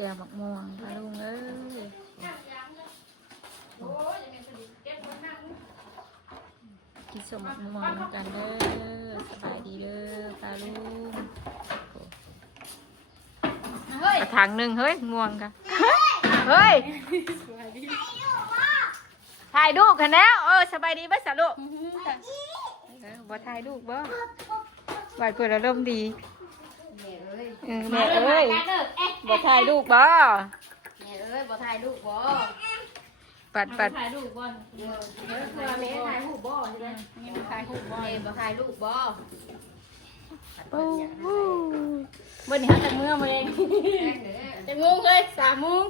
แกงหมักม่วงปลาลุงเอ้ยกินสมหมักม่วงกันเด้อสบายดีเด้อปลาลุงกระถางหนึ่งเฮ้ยม่วงกันเฮ้ยถ่ายรูปกันแล้วสบายดีไหมสาวลูกบ่ถ่ายรูปบ่บาดเปิดอารมณ์ดีแม่เอ้ยบ่ถ่ายรูปบ่แม่เอ้ยบ่ถ่ายรูปบ่ปัดถ่ายรูปบ่แม่ถ่ายรูปบ่ใช่ไหมนี่มันถ่ายรูปบ่แม่บ่ถ่ายรูปบ่ปูเมื่อนี้เขาจะเมื่อมาเองจะงงเลย3 โมง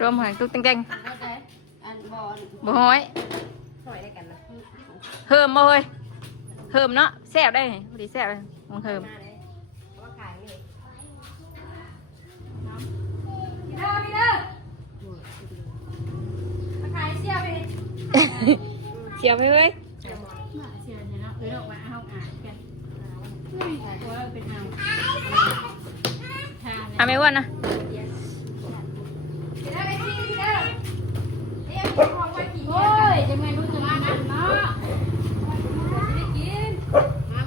รวมหางตุ๊กแตงอันบ่บ่ห้อยหอยได้กันนะเฮิมมาเฮ้ยเฮิมเนาะแซ่บได้พอดีแซ่บเลยมองเฮิมพี่เด้อมาขายเสียไป เสียบไปเฮ้ยเสียเนี่ยเนาะออกมาเอาอ่านกันตัวเป็นเอาไม่อ้วนนะโอ้ยจะไม่รู้จะมานะเนาะได้กิน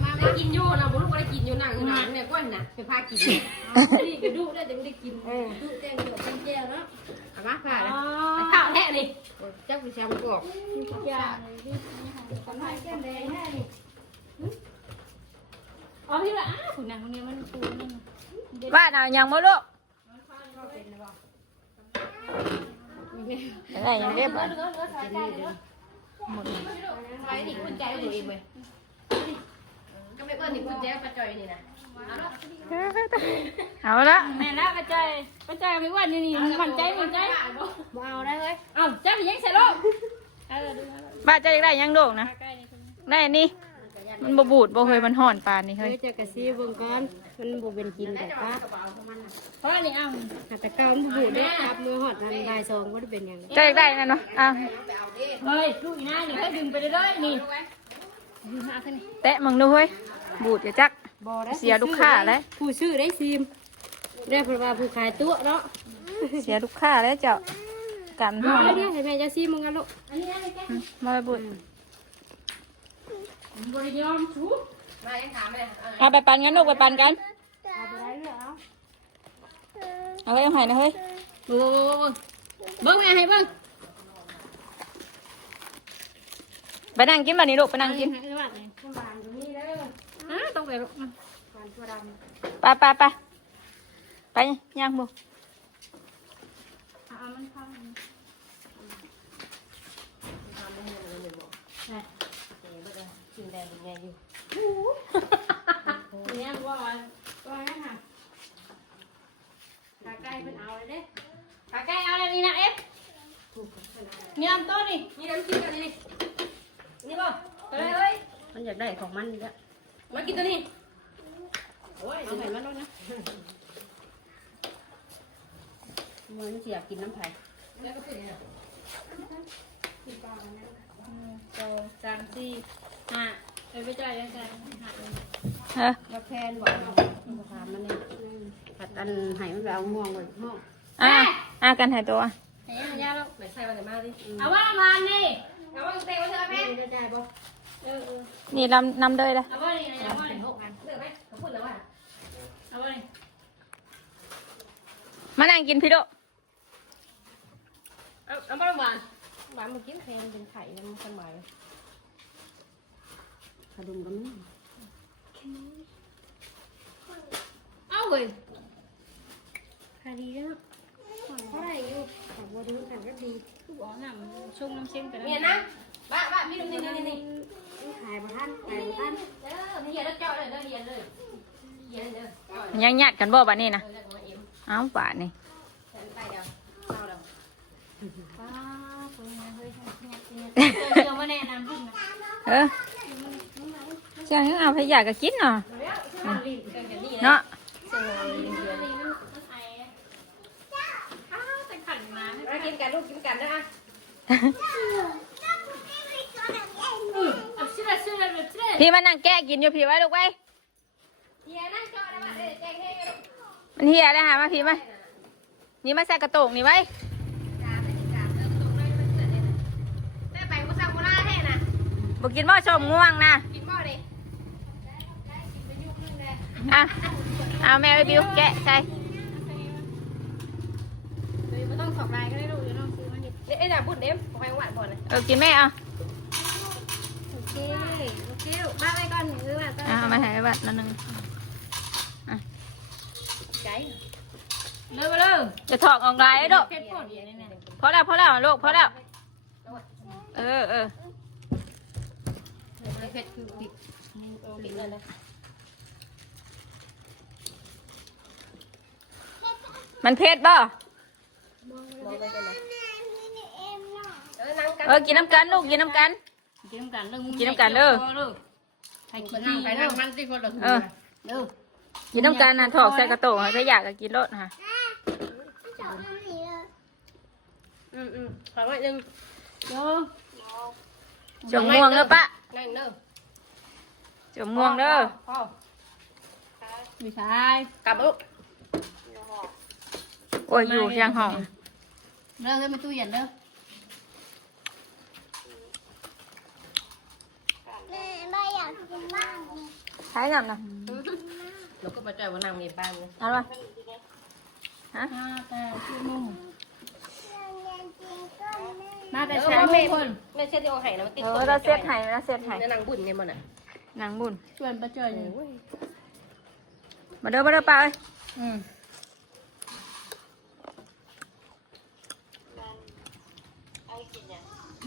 มาได้กินอยู่นะบุรุษก็ได้กินอยู่นั่งเนี่ยก้นน่ะไปพากินนี่กระดูกได้แต่ไม่ได้กินดูแจ้งเดือดแจ้งเนาะเอามาผ่าเลยข้าวแท้นี่เจ้าผู้ชายมันบอกอย่าคนไทยแก้มแดงแท้นี่อ๋อพี่ละขุนหนังคนนี้มันปูนี่บ้านเอายังบ่ลูกอะไรยังเรียบอ่ะหมดไว้นี่คุณแจอยู่เองเว้ยก็ไม่เปิ้ลนี่คุณแจประจอยนี่นะเอาละ แม่ละประจอยไม่ว่านี่มันใจบ่เอาได้เลยเอ้าจ้าพี่ยังใส่โลกบ้านจะได้ยังโด่งนะได้นี่มันบบูดบ่เคยมันห่อนปานนี่เฮ้ยจะกระซีเบิ่งก่อนมันบ่เป็นกินแต่ป้าเพราะนี่เอ้าแต่ก้าวมันบูดได้ครับมือหอดทันได้2บ่ได้เป็นหยังจะได้นั่นเนาะเฮ้ยลูกอีน่านี่ให้ดึงไปเลยนี่แตะมึงดูเฮ้ยบูดจะจักเสียลูกค้าแล้วผู้ซื้อได้ซีมได้เพราะว่าผู้ขายตัวเนาะเสียลูกค้าแล้วเจ้ากันห่อนเนี่ยให้แม่จะซีมมึงกันลูกมาบูดบริยอมชูมายังถามเลยเอาไปปั่นกันลูกไปปั่นกันเอาไว้ยังไงนะเฮ้ยเบิ้งแม่ให้เบิ้งไปนั่งกินแบบนี้ลูกไปนั่งกินต้องไปลูกไปย่างบุกินแดงเป็นไงอยู่เนี่ยว่าค่ะขาไก่เป็นเอาเลยเด้ขาไก่เอาอะไรนี่นะเอฟเนี่ยอันต้นนี่นี่น้ำจิ้มอะไรนี่นี่ป่ะเฮ้ยมันอยากได้ของมันนี่ละมากินตัวนี้โอ้ยเอาไผ่มาด้วยนะมันจะอยากกินน้ำไผ่แล้วก็คือเนี่ยกินปลาอันนั้น2 3 4 5ไปจ่ายยังไงมาแพนบอกมาถามมันเนี่ยผัดอันไห้มันไปเอาม่วงไว้ห้องกันหายตัวเฮ้ยยาแล้วไหนใส่มาไหนมาดิเอาว่ามานี่เอาว่าเตะว่าเธอแม่จะจ่ายบ่นี่นำเลยละเอาว่านี่เอาว่านี่6 อันเลือกไหมเขาพูดแล้วว่าเอาว่านี่มานั่งกินพี่โดเอามาหวานมากินแพงเป็นไข่มันสมัยขนมก็มีเอาเลยขายดีแล้วเท่าไหร่อยู่ขายบัวดีขายก็ดีบอกน้ำชุ่มน้ำเชื่อมกันเนี่ยนะบ้ามีนี่ขายบ้านนี่เฮียแล้วเจ้าเลยเฮียเลยยังญาติกันบ่บ้านนี่นะเอ้าบ้านนี่ไปเดี๋ยวเอาเดี๋ยวเดี๋ยวมาแนะนำพี่นะเจ้าเอาไปอยากก็กินเนาะเนาะกินกันลูกกินกันนะพี่มานั่งแกะกินอยู่พี่ไว้ลูกไว้เฮียนั่งจอได้ไหม มันเฮียได้หามาพี่มานี่มาใส่กระโตกนี่ไว้บอกกินหม้อชมง่วงนะอ่ะเอาแม่ไปบิวแกะใส่ ไม่ต้องสอบลายก็ได้ลูกเดี๋ยวน้องซื้อมาดิเอ๊ะน่ะบุญเด้มขอให้หวานบ่อนเลย กินแม่เอา โอเคโอเคมาไปก่อนหรือว่า เอามาให้บัดนั่นนึง ใจเร็วเร็ว จะถอกออกลายไอ้ดอก เพชรปวดอย่างนี้เนี่ย พอแล้วลูกพอแล้วเออ เพชรคือปิดปิดเลยนะ มันเผ็ดบ่ กินน้ำกันลูกกินน้ำกัน กินน้ำกันเรื่อง กินน้ำกันเด้อ ใครกินนั่งใครนั่งมันที่คนละ เออ เด้อ กินน้ำกันนะถอกใส่กระโตกถ้าอยากก็กินรสค่ะ ขอไว้หนึ่งเด้อ จมม่วงเด้อปะ นั่งเด้อ จมม่วงเด้อ พ่อไม่ใช่กลับลูก โอ้ยอยู่ยังห้อง เด้อเด้อมาตู้เย็นเด้อ ใช้น้ำนะ เราก็มาเจอวันนั่งในบ้านเลย เอาละฮะ แต่ชื่อนุ่มมาแต่เช้าแม่คนแม่เช็ดที่เอาไห่แล้วติด เราเซตไห้เราเซตไห้ นางบุญเนี่ยมันอ่ะ นางบุญ ชวนมาเจออยู่ มาเด้อปะเอ้ย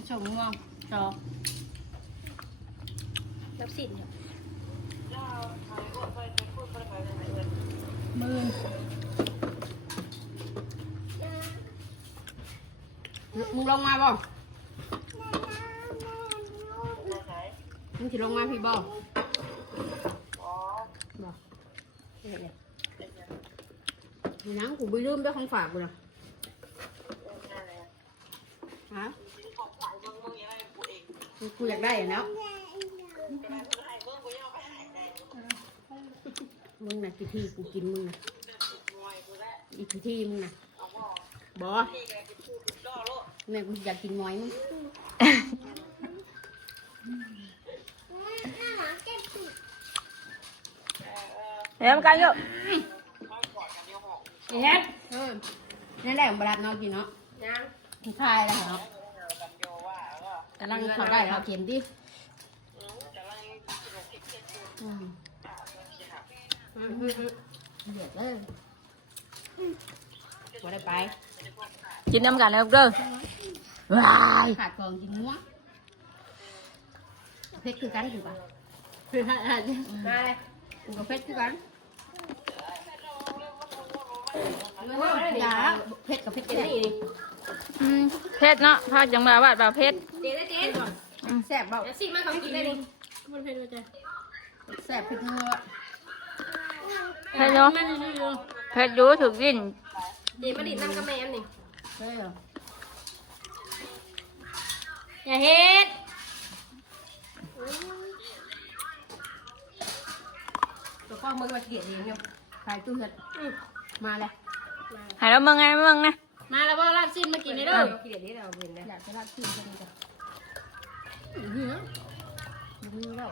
ชมง่วงจอรับสินมือมึงลงมาบ่มึงถิลงมาพี่บ่นี่นังกูไปลืมด้วยของฝากกูนะฮะกูอยากได้แล้วมึงน่ะกี่ที่กูกินมึงน่ะอีกกี่ที่มึงน่ะบอแม่กูอยากกินมอยมึง เดี๋ยวมันกันอยู่ เฮ็ดนั่นแหละบรัดเนาะกินเนาะยังทายแล้วเนาะกำลังเขาได้เขาเข็มดิเดือดเลยบ่ได้ไป กินน้ำกันแล้วเด้อว้าย ขาดกองกินหัวเพชรคือกันถูกป่ะมาเลยกูกับเพชรคือกันอย่าเพชรกับเพชรกันนี่ เพชรเนาะพาจังมาวาดบ่าวเพชร เจ๊เจ๊แซ่บเบาสิมาของกินได้ดิมันเพชรด้วยจ้ะแซ่บเพชรนัว เพชรเนาะเพชรอยู่ถึกดิน เดี๋ยวมาดิดน้ำกระแมนนี่อย่าเฮ็ดตัวพ่อมึงมาเกลียดเองเนี่ยขายตู้เห็ดมาเลย หายแล้วมึงไงมึงนะ มาแล้วว่าลาบซีนมากินได้ด้วยเกลียดนี่เราเห็นนะอยากจะลาบซีนกันดีกว่ามึงแล้ว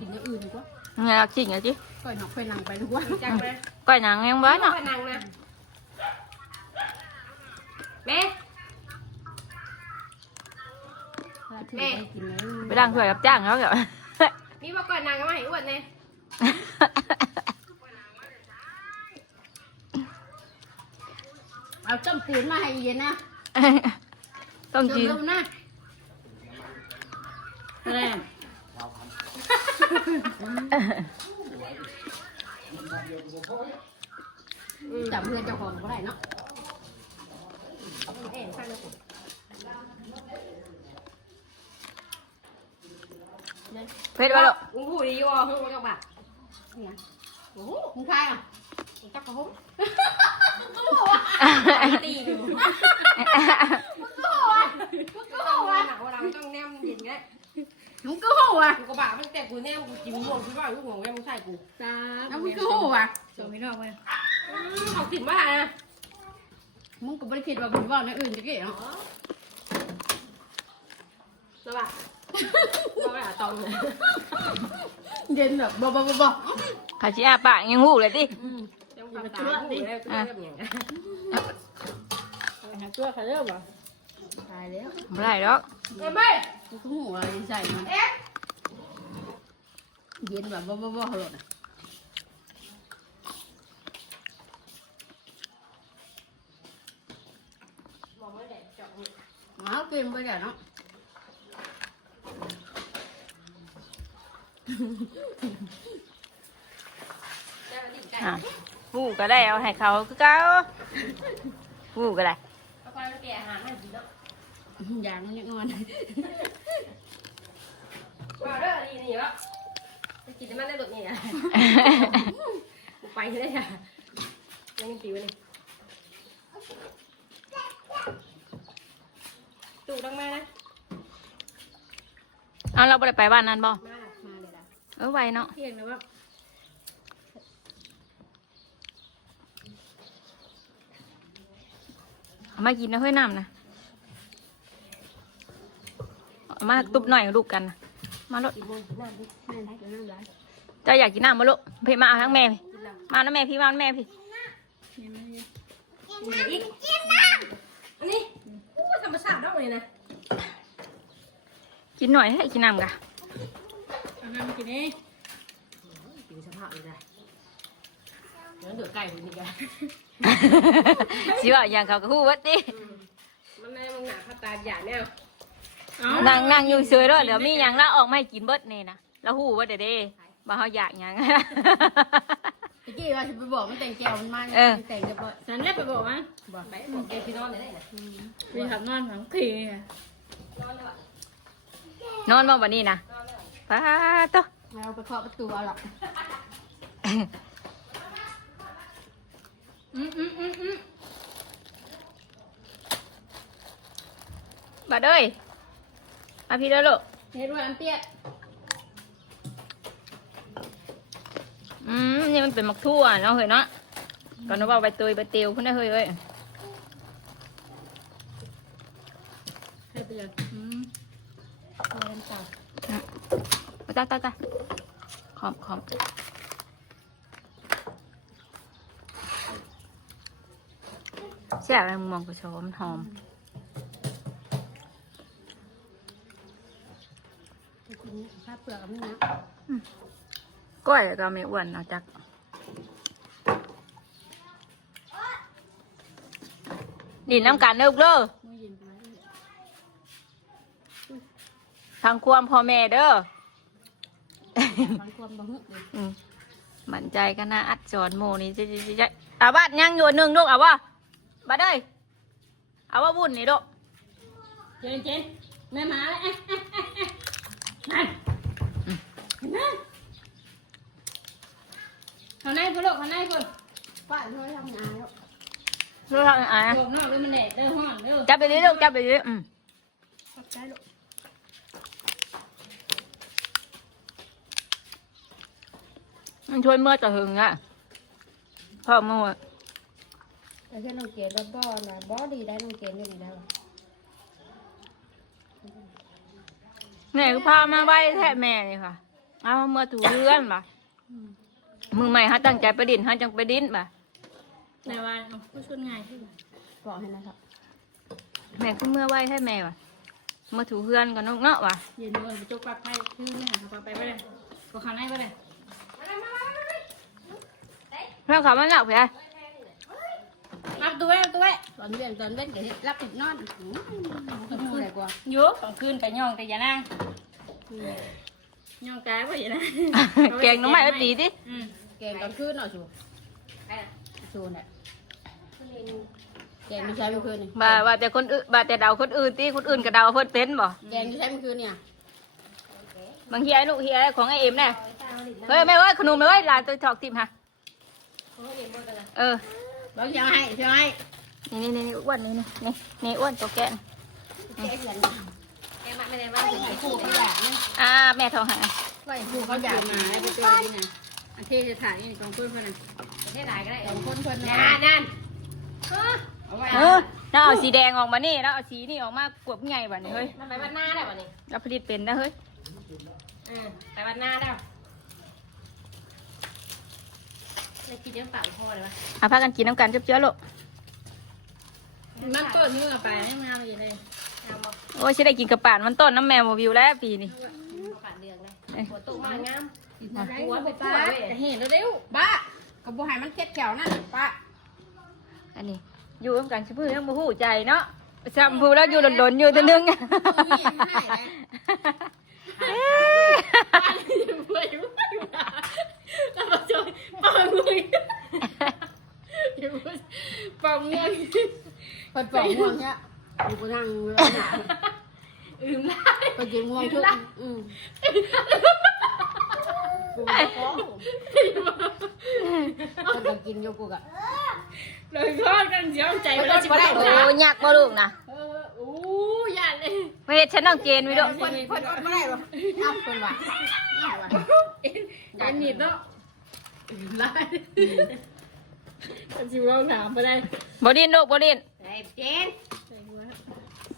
กินอย่างอื่นดีกว่า ไงรักจริงเหรอจิ ก้อยหนอกไปนังไปดีกว่าจังไหม ก้อยหนังยังบ้านเนาะ นังนะแม่แม่ ไปล้างถ้วยกับจ้างเขาเดี๋ยว มีมาก่อนนางก็มาให้อ้วนเลยเอาต้มจืดมาให้เย็นนะ ต้มจีน นะแรงจับเพื่อนเจ้าของก็ได้เนาะเพชรว่าลูก มึงพูดดีวะมึงจักบะเนี่ยโอ้โหมึงใครอ่ะมึงจักกระหงมึงก็บอกว่าตีอยู่มึงก็บอกว่ามึงก็บอกว่าหนักว่าเราต้องแนมเย็นไง มึงก็หูอ่ะกูบ้ามันแต่กูแน่กูจิ้มห่วงกูว่ากูห่วงแม่มึงใช่กูแล้วมึงก็หูอ่ะส่งไม่นอกไปเขาถิ่นว่าอะไรนะมึงก็ไม่ได้คิดว่าผมว่าในอื่นจะเกี่ยวสวัสดีเราไปหาตองเลยเย็นแบบบ่ขาชิอาปากยังหูเลยดิ ยังมาตายหูเลยตัวแบบอย่างเงี้ยหาตัวเขาเริ่มบ่ตายแล้ว ไม่ได้หรอก เอ้ยเบ้กูก็หูอะไรใส่มันเย็นแบบบ่เหรอนะเอากินไปเดี๋ยวเนาะ หูก็ได้เอาให้เขาคือเก่าหูก็ได้ เอาไปแกะอาหารให้กินเนาะอย่างมันยังงอนว่าเด้อนี่แล้วไปกินมันได้หลุดนี่อ่ะไปได้จ้ะยังตีไว้เลยตู่ต้องมานะ เอาเราไปบ้านนั้นบ่ มาเลยล่ะ ไวเนาะ เที่ยงนะว่า เอามากินนะเฮ้ยน้ำนะเอามาตุบหน่อยลูกกันนะมาลูก กี่โมงน้ำดิน้ำไหลเดี๋ยวน้ำไหล เจ้าอยากกินน้ำมาลูกพี่มาเอาทั้งแม่พี่มาแล้วแม่พี่มาแม่พี่ อีกกินน้ำอันนี้อู้ธรรมชาติได้เลยนะ กินหน่อยให้กินน้ำกะ เอาน้ำกินเองกินสภาพเลยได้เดี๋ยวเดือดไก่คนนี้กัน สิว่าอย่างเขาก็ฮู้วัดดิ มันแม่มึงหนาข้าตาหยาดแนว นั่งอยู่เฉยๆเดี๋ยวมีอย่างละออกไม่กินเบิดนี่นะแล้วฮู้ว่าเด้บ่เฮาอยากหยัง ตะกี้ว่าจะไปบอกมันแต่งแก้วมันมาแต่งเรียบร้อยฉันได้ไปบอกมั้ยบอกไปบอกแกพี่นอนได้นะพี่ทำนอนทั้งคืนนอนเลยวะ นอนมาวันนี้นะป้าต๊ะ เราไปเคาะประตูเอาหรอกบัดเอ้ยมาพี่เด้อลูก เฮ็ดว่าอันเตี้ย นี่มันเป็นมักทั่วเนาะเฮ้ยเนาะก่อนนึกว่าใบเตยใบเตียวพุ่นได้เฮ้ยเอ้ย ให้ไปเลยเล่นต่อ ตาขอมแซ่บอะไรมึงมองกูชมหอม ข้าเปลือกมันนะ ก้อยก็ไม่อ้วนเอาจักดินน้ำกันเด้อลูกเด้อ ไม่ยินไป ทางความพ่อแม่เด้อ ฟังความบ่ฮึเลย มั่นใจกันนะอัดสอนโมนี่จะเอาบัดยังอยู่หนึ่งลูกเอาวะบัดเอ้ยเอาว่าบุญนี่ลูก เจนแม่มาแล้วนั่นเขาในพุ่นลูกเขาในพุ่นป้าเธอทำงานแล้ว ลูกทำอะไร บอกนอกเลยมันแดดเด้อห้องเด้อ จับไปดิลูกจับไปดิขอบใจลูก มันช่วยเมื่อจะหึงอ่ะพ่อมือ แต่เช่นน้องเกดแล้วบ่นะบ่ดีได้น้องเกดนี่ได้ เนี่ยคือพามาไหว้แทะแม่เลยค่ะเอาเมื่อถูเรือนป่ะมือใหม่ฮะตั้งใจไปดินฮะจังไปดิ้นป่ะ ในวันผู้ช่วยงานที่บอกให้นะครับ แม่คือเมื่อไหว้แทะแม่ป่ะเมื่อถูเรือนกับนกเงาะป่ะ เย็นเลยจุกปลักไพ่คือไม่หาปลักไปไม่ได้ก็ข้างในไม่ได้ แล้วเขามันหลับไป รับตัวไว้ตอนเว้นก็รับติดนอนกินมูอะไรกว่า เยอะกลางคืนไปย่องแต่อย่านั่ง ย่องกายว่าอย่างนั้น แกงน้องใหม่ก็ดีดิ แกงตอนคืนหน่อยชูชูเนี่ยแกงไม่ใช่เมื่อคืนนี่ ว่าแต่คนอื่นว่าแต่เดาคนอื่นที่คนอื่นก็เดาเพิ่นเป็นบ่ แกงไม่ใช่เมื่อคืนเนี่ย บางทีไอ้ลูกเฮียของไอ้เอ็มเนี่ยเฮ้ยไม่เว้ยขนมไม่เว้ยหลานตัวถอกทิมฮะเออ บอกยังให้ยังให้ นี่อ้วนนี่อ้วนตัวแกน แกงอย่างแกงมัน ไม่ได้ว่าจะคู่เขาอยากนะ แม่โทรหา ว่าคู่เขาอยากมาแล้วไปเจอนี่นะอันเทจะถ่ายนี่กองเพื่อนเพื่อนนะเทถ่ายก็ได้กองเพื่อนเพื่อนนั่นแล้วเอาสีแดงออกมานี่แล้วเอาสีนี่ออกมากวบไงวะนี่เฮ้ย มันไปวันหน้าได้ป่ะนี่ เราผลิตเป็นนะเฮ้ย ไปวันหน้าได้เลยกินยังเปล่าพอเลยวะ พากันกินน้ำกันเจ้าๆลูก มันเปิดมือไปให้มาเลยเลย โอ้ยฉันได้กินกระป่านมันต้นน้ำแมวโมวิวแล้วปีนี้ ผ่านเดือนเลยหัวตุกมางามหัวไปป้าเห็นแล้วเร็วบ้ากระบอกหายมันเค็ดแถวนั่นป้า อันนี้อยู่ร่วมกันชิพื้นต้องมาหูใจเนาะจำพูแล้วอยู่หล่นๆอยู่ตัวนึง ปังง่วงปังง่วงเนี่ยอยู่กูนั่งเลยนะปังกินง่วงทุกกูไม่ฟ้องมันจะกินโยกุกะเลยทอดกันเสียวใจไปแล้วจิบได้ โอ้ยากบ่ลูกนะ อย่าเลย ไม่เห็นฉันน้องเจนไว้ด้วย คนอดไม่ได้หรอเอาคนว่ะอย่าหนีบเนาะไล่จิบลองถามไปได้ บอดินลูกบอดิน ไอ้เจน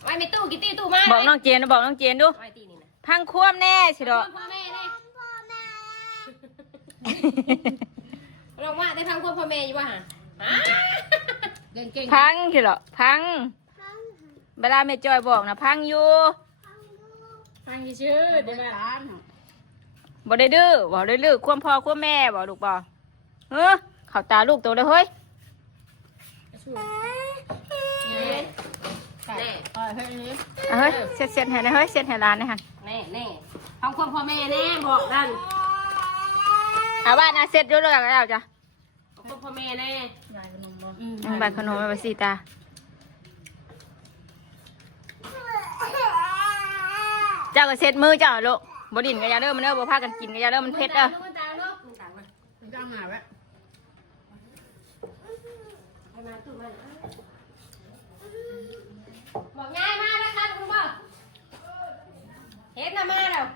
ไว้ในตู้กี่ตู้มา บอกน้องเจนบอกน้องเจนดู ไว้ตีนี่นะ พังคว่ำแน่สิดอก พ่อแม่เลยเราว่าได้พังพ่อแม่อยู่ป่ะฮะเดินเก่ง พังสิดอกพังเวลาแม่จอยบอกนะพังอยู่ พังชื่อเดี๋ยวร้าน บอกได้ดื้อบอกได้ดื้อควมพ่อควมแม่บอกลูกบอกเฮ้อเข้าตาลูกโตเลยเฮ้ย แน่ เฮ้ยเสร็จให้นะเฮ้ยเสร็จให้ร้านนะฮะ แน่พังพ่อแม่แน่บอกนั่น เอาบ้านนะเสร็จด้วยแล้วจ้ะ พ่อแม่แน่ บ้านขนมไปสีตาเจ้าก็เสร็จมือเจ้าลูกบดินกันยาเด้อมันเด้อบ่พากันกินกันยาเด้อมันเผ็ดเด้อ บอกง่ายมากนะครับคุณพ่อเห็นนะมาแล้ว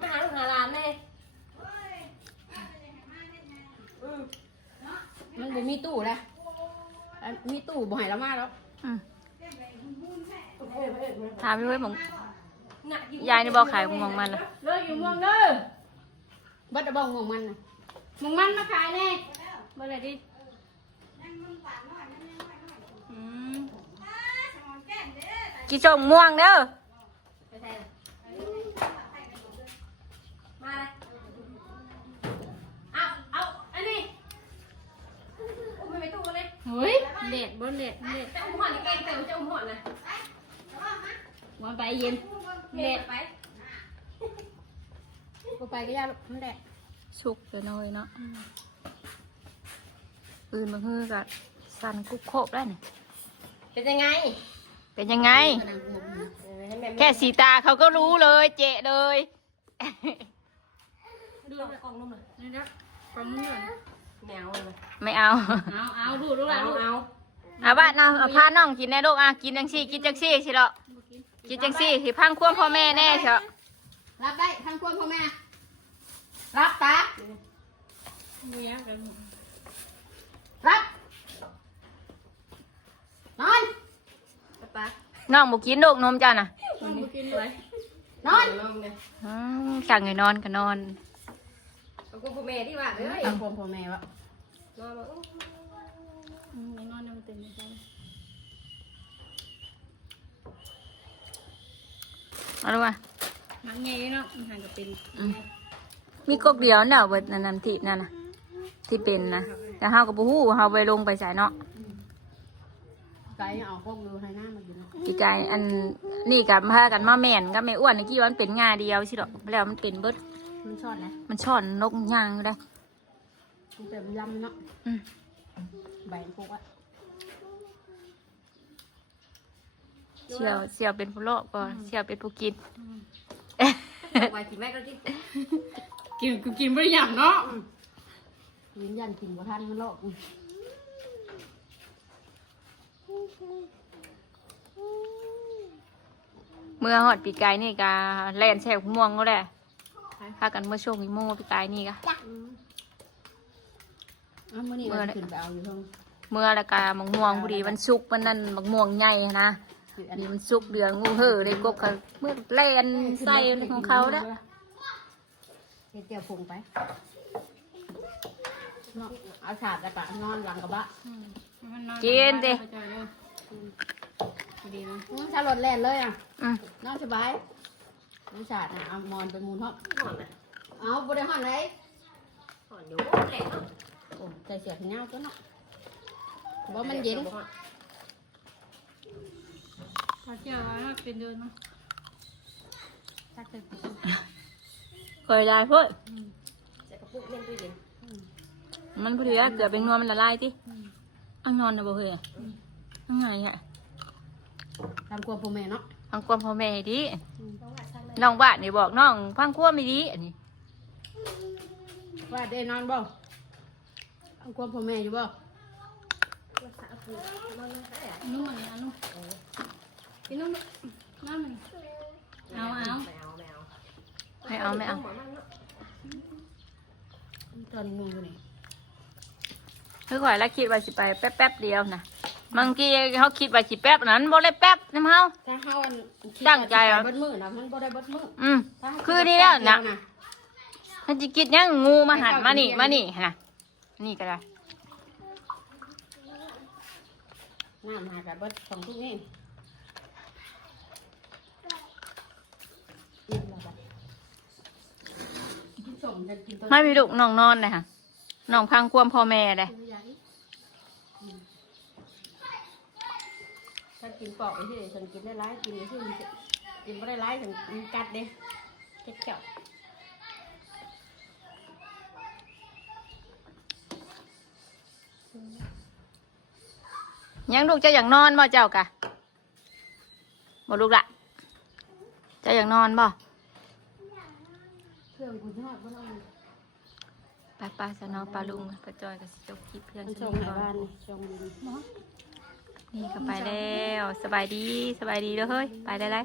มาหาลูกหาหลานเลยมันบ่มีตู้แล้วมีตู้บ่ให้แล้วมาแล้ว ถามพี่เว้ยมองยายนี่บอกขายมองมันนะ เลยอยู่มองเด้อบัดดะบ้องมองมันน่ะมองมันมาขายแน่เมื่อไรดิกี่ชมม่วงเด้อ ไปใส่มาเลยเอาอันนี้อุ้มไปตู้เลยเฮ้ยเล็ดบนเล็ดจะอุ้มหัวนี่เก่งแต่จะอุ้มหัวนะวันไปเย็นเล็ดไปกูไปก็ยากมันแดด สุกเลยน้อยเนาะปืนบางฮือก็สั่นกุ๊กโคบได้เนี่ย เป็นยังไง เป็นยังไง แค่สีตาเขาก็รู้เลย เจ๊เลย ดูกล่องนุ่มเลยนี่นะกล่องนุ่มเลยแมวเลย ไม่เอา เอาดูดูละเอา เอาบ้านเอาพาน้องกินแน่ลูกอ่ะกินจังซี่กินจังซี่สิเหรอกินจังซี่สิพังควมพ่อแม่แน่เถอะ รับได้ทางควรพ่อแม่รับตารับนอนตา น้องบุกินลูกนมจ้าน่ะ กินเลยนอน สั่งให้นอนก็นอน เอาคุณพ่อแม่ที่ว่าเอ้ยเอาพ่อแม่วะนอนนอนมันเต็มใจ เอาดูมา มันไงเนาะมันห่างกับเป็น มีกกเดียวเนาะเบิดนั่นที่นั่นน่ะที่เป็นนะแต่เฮาก็บ่ฮู้เฮาไปลงไปใส่เนาะ ไก่เอาพวกมือให้หน้ามันกิน ปีกายอันนี่กับพากันมาแม่นกับแม่อ้วนนี่กี่วันเป็นงาเดียวสิดอกแล้วมันเป็นเบิด มันชอบนะ มันช่อนนกย่างอยู่ได้ มันจะยำเนาะใบพวกอะ เสี่ยวเป็นผู้เลาะก่อนเสี่ยวเป็นผู้กิน ไว้กินแม่ก็กินกินไม่ได้ยำเนาะยืนยันกินกว่าท่านมันโลก มื่อหอดปีกายนี่กาแล่นแช่ม่วงก็แหละพากันเมื่อช่วงนี้โม่ปีกายนี่กะ อ้าวมื้อนี้เราขึ้นไปเอาอยู่ห้อง เมื่อละกามังม่วงพอดีมันสุกมันนั่นมังม่วงใหญ่นะอันนี้มันสุกเดือนงูเห่อเลยกบเขาเมื่อแล่นใส่ของเขาแล้ว เดี๋ยวพุงไปเอาฉาดแล้วก็นอนหลังกระบะ กินดิ ดีนะถ้ารถแล่นเลยอ่ะ อืม นอนสบายน้ำฉาดเอามอนไปมูลห้องเอาบริหารไหนหอนอยู่แหละโอ้ใจเสียขย้าวตัวเนาะว่ามันเย็น ปลาเจียวว่าเป็นเดินเนาะ คอยได้เพื่อ ใส่กระปุกเล่นตู้เย็น มันพอดีอะเกือบเป็นนัวมันละลายที่อังนอนนะบ่เฮ้ยอังไงฮะ ตามกลัวพ่อแม่เนาะ พังความพ่อแม่ดีน้องบ้านนี่บอกน้องพังความไม่ดีอันนี้ ว่าได้นอนบ่ตามกลัวพ่อแม่อยู่บ่ นุ่มอันนี้นุ่มกินนุ่มน้ำมันเอา ไม่เอาไม่เอา ตอนนุ่งอยู่นี่ คือข่อยแล้วคิดว่าสิไปแป๊บๆเดียวนะบางทีเขาคิดว่าสิแป๊บนั้นบ่ได้แป๊บน้ำเฮา ถ้าเฮาอัน ตั้งใจเหรอ เบิดมือนะมันบ่ได้เบิดมือ คือนี่แล้วนะถ้าจะคิดยังงูมาหันมานี่นะนี่ก็ได้ น้ำหากับเบิดของทุกนี่ส่งจะกินตัว ให้มีลูกน้องนอนเลยค่ะน้องพังความพ่อแม่เลย ฉันกินปอกไปที่ฉันกินได้ร้ายกินไปที่กินไม่ได้ร้ายฉันกัดเด้เจ็บเจ้า ยังลูกเจ้าอยากนอนบ่เจ้ากะบ่ลูกละเจ้าอยากนอนบ่ เครื่องคุณทอดก็ต้อง ไปสนอปลาลุงปลาจอยกับสิจกคลิปเพื่อน มัน ส ส่ง นิท หา ก่อน บ้านนี่ส่งดิน นี่ก็ไปแล้วสบายดีเด้อเฮ้ยไปได้ไร